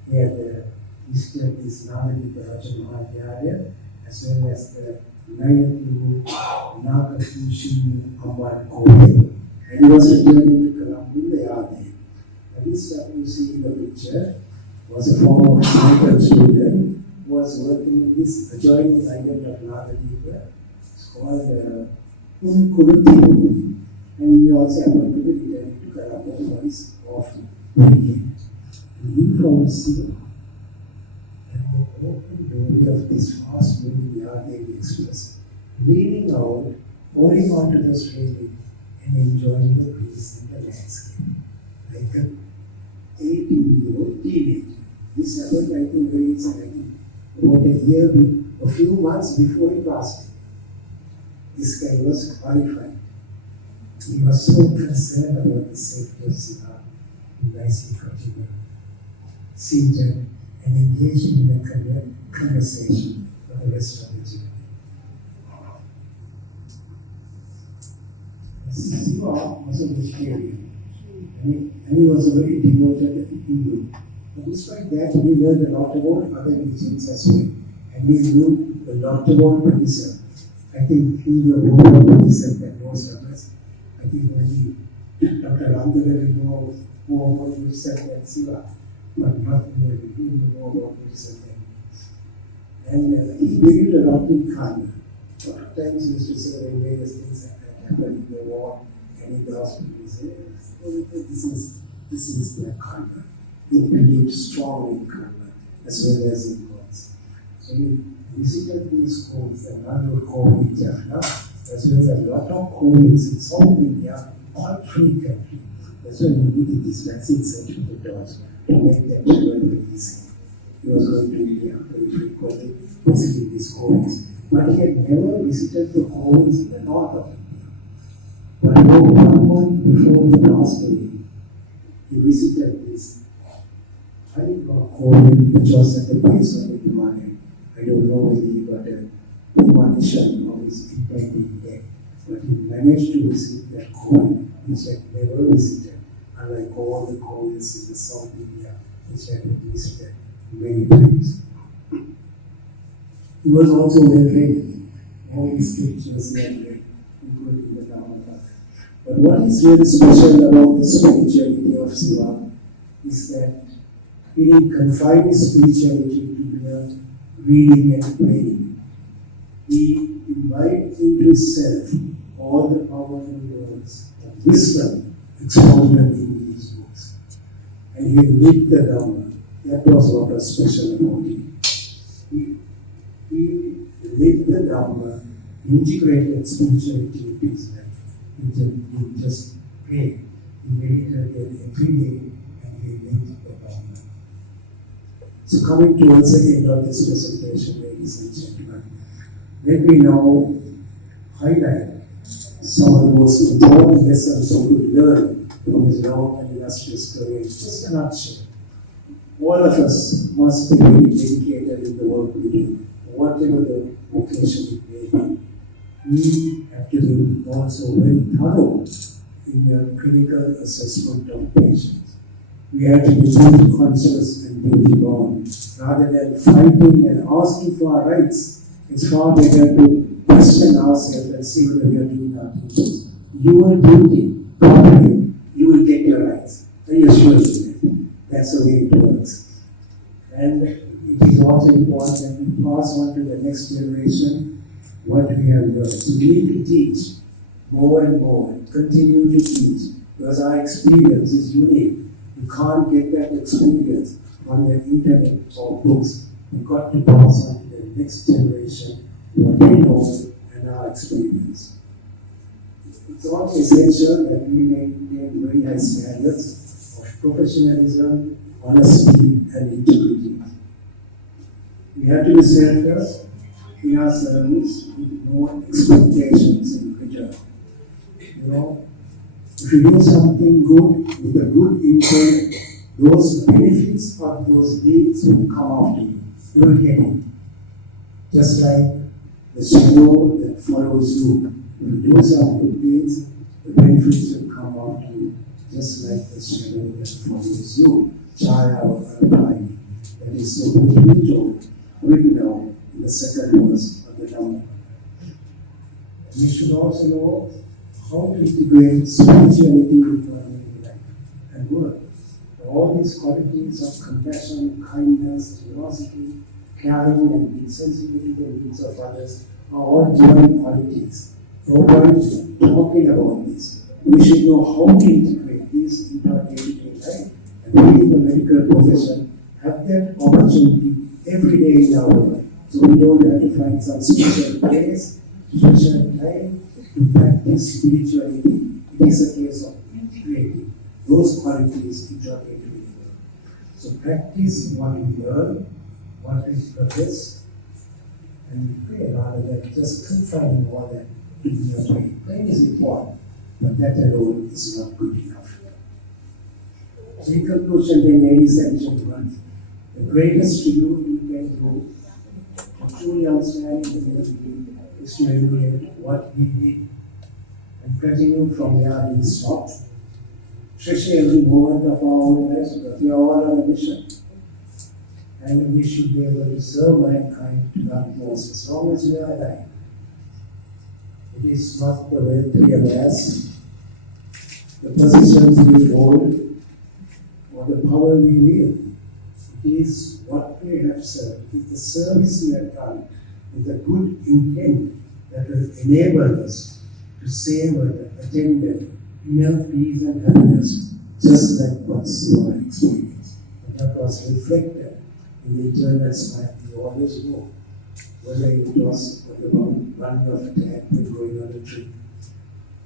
We had visited this Nagadipa Raja as well as the Nayatu Nagatushin Amman Kobe. And he was returning to Colombo in the Yadi. And this stuff you see in the picture was a former sniper student who was working in this adjoining island of Nagadipa. It's called Unkuluti. And he also happened to be returning to Colombo for his off weekend. And he found Siva. And the open doorway of this fast moving Yardeni Express, leaning out, holding onto the railing, and enjoying the breeze and the landscape. Like an 18-year-old teenager. This happened, I think, very exciting. About a few months before he passed away. This guy was horrified. He was so concerned about the safety of Siva. He nicely continued, seated and engaged in a conversation for the rest of the journey. Siva was a vegetarian and he was a very devoted Hindu. But despite that, he learned a lot about other religions as well. And he knew a lot about Buddhism. I think he knew more about Buddhism than most of us. I think only Dr. Ramdev know more about Buddhism than Siva, but not really. He knew more about Buddhism than me. And he believed a lot in karma. A lot of times he used to say very various things that happened in the war, and in the hospital he said, oh, this is their karma. He believed strongly in karma as well as in gods. So he visited these schools, and another school in Jaffna, as well as a lot of schools in South India, all frequently. That's why we did this vaccine certificate also, to make that very easy. He was going to India very frequently, visiting these schools. But he had never visited the schools in the north of India. But about 1 month before he passed away, he visited this Korean, which was at the base of the Himalaya. I don't know whether he got a premonition or his impending death, but he managed to visit that Korean, which had never visited, unlike all the Koreans in the South India, which had been visited many times. He was also well read. All his scriptures were read, including the Dhamma. But what is really special about the spirituality of Siva is that he didn't confine his spirituality to mere reading and praying. He invited into himself all the powerful words of wisdom expounded in these books. And he lived the Dhamma. That was what was special about him. He lived the Dhamma, integrated spirituality into his life. He didn't just pray. He meditated every day and he lived the Dhamma. So coming towards the end of this presentation, ladies and gentlemen, let me now highlight some of the most important lessons we could learn from his long and illustrious career. Just a nutshell. All of us must be very dedicated in the work we do, whatever the vocation it may be. We have to be also very thorough in the clinical assessment of patients. We have to be duty conscious and duty bound. Rather than fighting and asking for our rights, it's far better to question ourselves and see whether we are doing our duties. Your duty, properly, you will get your rights. I assure you that. That's the way it works. And it is also important that we pass on to the next generation what we have learned. So we need to teach more and more, and continue to teach, because our experience is unique. You can't get that experience on the internet or books. You've got to pass on to the next generation what we know and our experience. It's also essential that we maintain very high standards professionalism, honesty, and integrity. We have to be selfless in our service with no expectations in return. If you do something good with a good intent, those benefits of those deeds will come after you. You will get it. Just like the shadow that follows you. If you do some good deeds, the benefits will come after you. Just like the shadow that follows you. Chaya or Alpine. That is so beautiful, written down in the second verse of the Dhamma. We should also know how to integrate spirituality into our daily life and work. All these qualities of compassion, kindness, generosity, caring, and insensitivity to the needs of others are all divine qualities. No point talking about this. We should know how to integrate these into our daily life, and we in the medical profession have that opportunity every day in our life. So we don't have to find some special place, special time to practice spirituality. It is a case of integrating those qualities into our daily life. So practice what we learn, what we profess, and pray rather than just confining all that to be a prayer. Praying is important, but that alone is not good enough. So in conclusion, then, ladies and gentlemen, the greatest tribute we can do to truly outstanding humanity is to emulate what he did and continue from where he stopped. Treasure every moment of our own lives, because we are all on a mission. And we should be able to serve mankind to God most as long as we are alive. It is not the wealth we amass, the positions we hold, or the power we wield. It is what we have served. It is the service we have done with a good intent that will enable us to savor the attendant inner peace and happiness, just like what Siva experienced. And that was reflected in the eternal smile we always know, whether it was about running off a tank and going on a trip,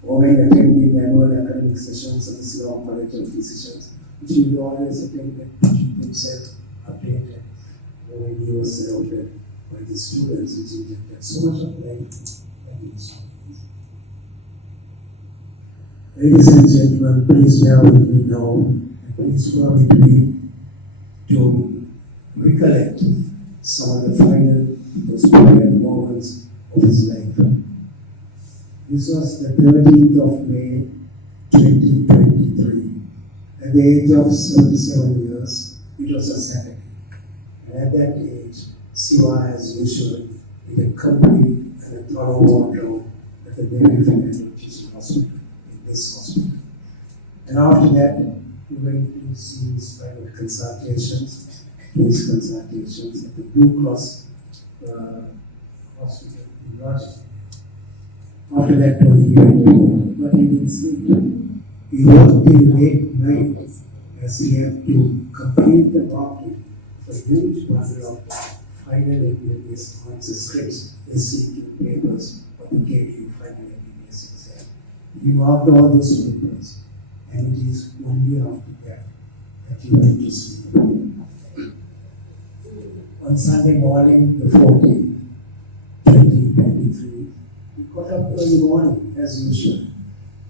or when attending annual academic sessions of the Siva College of Physicians, which he always attended to keep himself updated. When he was surrounded by the students, which injected so much of life in his students. Ladies and gentlemen, please bear with me now, and please permit me to recollect some of the final, those quiet moments of his life. This was the 13th of May, 2023. At the age of 77 years, it was a Saturday. And at that age, Siva, as usual, did a complete and a thorough wardrobe at the Navy Financial Teaching Hospital, in this hospital. And after that, he went to see his private consultations, at the Blue Cross Hospital in Rochester. After that, he went home, but he didn't sleep. He worked till late night as he had to complete the market for a huge bundle of final MBBS answer scripts, SCQ papers for the KU final MBBS exam. He marked all those papers, and it is only after that he went to sleep. On Sunday morning, the 14th, 2023, he got up early morning, as usual.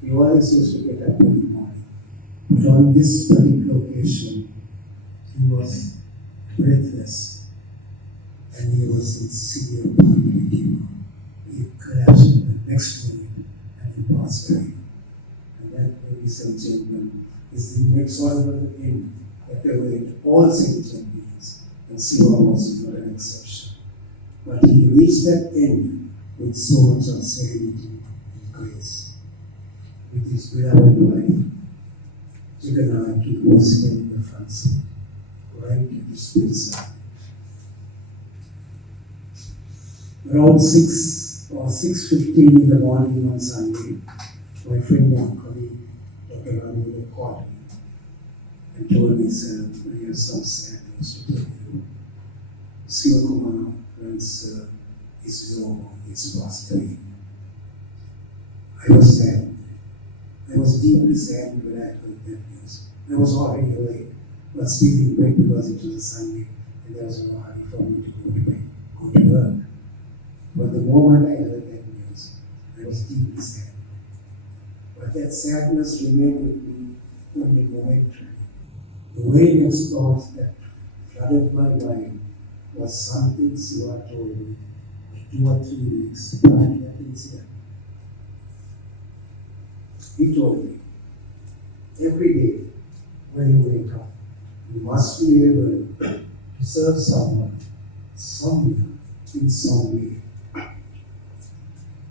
He always used to get up early morning. But on this particular occasion, he was breathless, and he was in severe pulmonary edema. He collapsed in the next minute, and he passed away. And that, ladies and gentlemen, is the inexorable end that await all sentient beings, and Siva was not an exception. But he reached that end with so much of serenity and grace. With his beloved wife, Jagannathi, who was here in the front seat, right at his bedside. Around 6 or 6:15 in the morning on Sunday, my friend and colleague, Dr. Rani, called me and told me, "Sir, I have some sad news to tell you. Sivakumaran is no more, he's passed away." I was sad. I was deeply saddened when I heard that news. I was already awake, but still in bed because it was a Sunday and there was no hurry for me to go to bed, go to work. But the moment I heard that news, I was deeply sad. But that sadness remained with me only momentarily. The various thoughts that flooded my mind was something Siva told me 2 or 3 weeks prior to that incident. He told me, every day when you wake up, you must be able to serve someone, somewhere, in some way.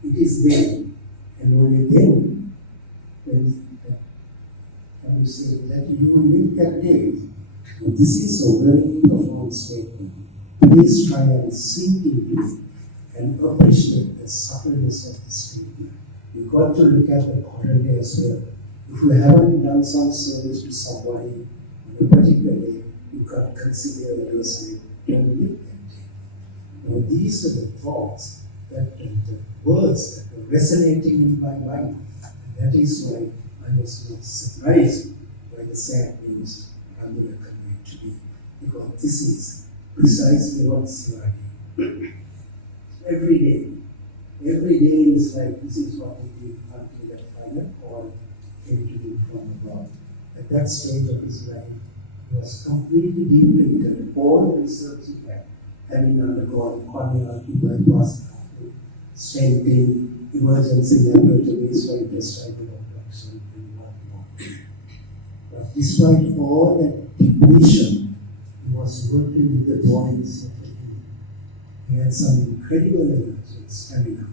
It is then, and only then, can you say that you will live that day. And this is a very profound statement. Please try and sink into and appreciate the subtleness of this statement. You've got to look at the quality as well. If you haven't done some service to somebody on a particular day, you've got to consider yourself don't live that day. Now these are the thoughts, that the words that were resonating in my mind. And that is why I was not surprised by the sad news I'm going to convey to you. Because this is precisely what Siva did. Every day in his life, this is what he did until that final call came to him from above. At that stage of his life, he was completely depleted, all the reserves he had, having undergone corneal bypass, stenting, emergency laboratories for intestinal obstruction, and whatnot. But despite all that depletion, he was working with the bodies of the human. He had some incredible energy and stamina,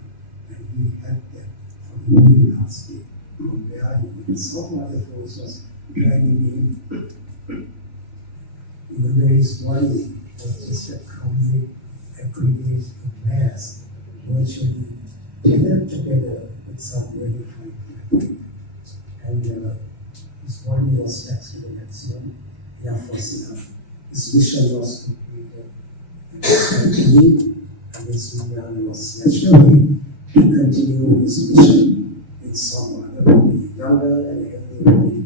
and he had that for the very last day. From there, some other force was driving him. Even though his body was just a crummy aggregate mass, virtually tethered together with some very fine fluid. And his body was taxed to the maximum. Was enough. His mission was completed. And his vinyana was snatched away to continue his mission in some other body, younger and healthy body,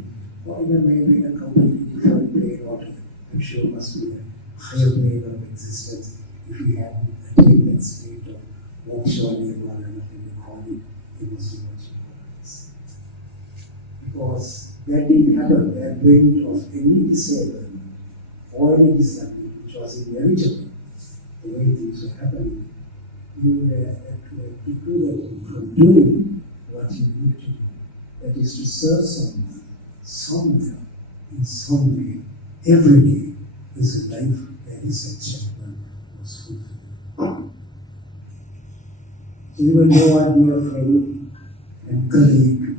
or maybe in a completely different plane altogether. I'm sure it must be a higher plane of existence if he hadn't attained that state of moksha nirvana, nothing to call it, he must be much more. Because that didn't happen, that weight of any disablement or any disability, which was inevitable, the way things were happening, you were precluded from doing what you need to do. That is to serve someone, somewhere, in some way, every day, is a life that is achievement was fulfilled. Even though our dear friend and colleague,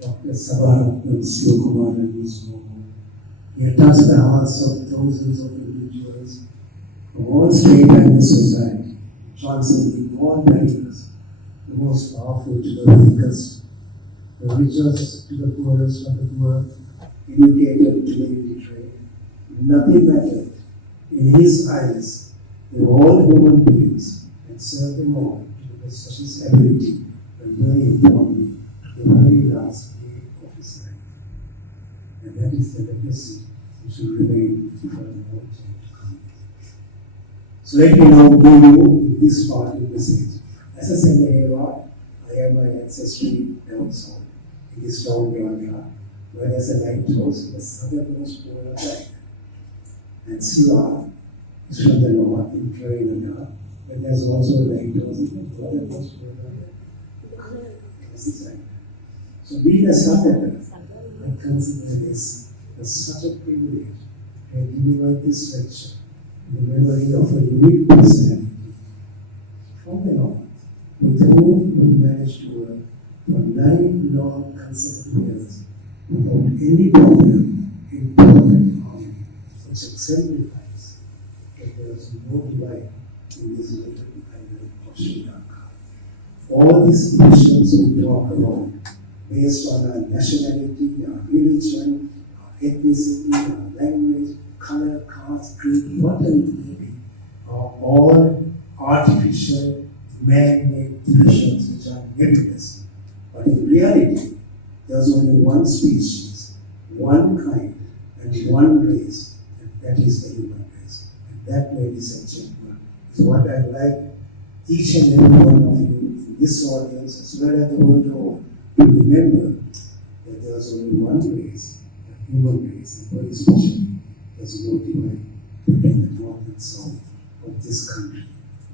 Dr. Sivakumaran is no more. He had touched the hearts of thousands of individuals from all state and the society, transcending all barriers, the most powerful to the weakest, the richest to the poorest of the poor, educated to the illiterate. Nothing mattered. In his eyes, they were all human beings and served them all to the best of his ability, and very importantly, to the very last day of his life. And that is the legacy which will remain for a long time to come. So let me now give you this part of the message. As I said earlier, I have my ancestry down south, in this town Gandhara, where there's a lighthouse in the southernmost corner of the island. And Siva is from the north in Kerala, but there's also a lighthouse in the northernmost corner of the island. So being a southerner, I consider this as such a privilege to deliver this lecture in the memory of a unique personality from the north, with whom we managed to work for 9 long consecutive years without any problem in perfect harmony, which exemplifies that there is no divide in this little island of Sri Lanka. All these divisions we talk about, based on our nationality, our religion, our ethnicity, our language, color, caste, creed, whatever it may be, are all artificial, man-made divisions which are nebulous. But in reality, there's only one species, one kind and one race, and that is the human race. And that, ladies and gentlemen, is what I like each and every one of you in this audience as well as the world over to remember that there is only one race, a human race, and very especially there's no divide between the north and south of this country.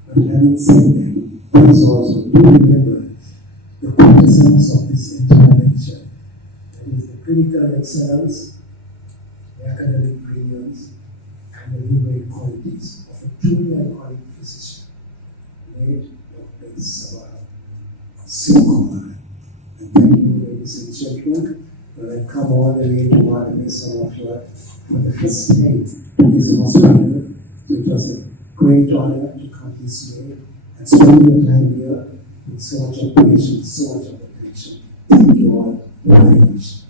But having said that, please also do remember the quintessence of this entire lecture. That is the clinical excellence, the academic brilliance, and the human qualities of a truly iconic physician, late Dr. Sivakumaran. And thank you, ladies and gentlemen, when I come all the way to Waterloo, some of you for the first time to this hospital. It was a great honor to come this way and spend your time here with so much of patience, so much of attention. Thank you all very much.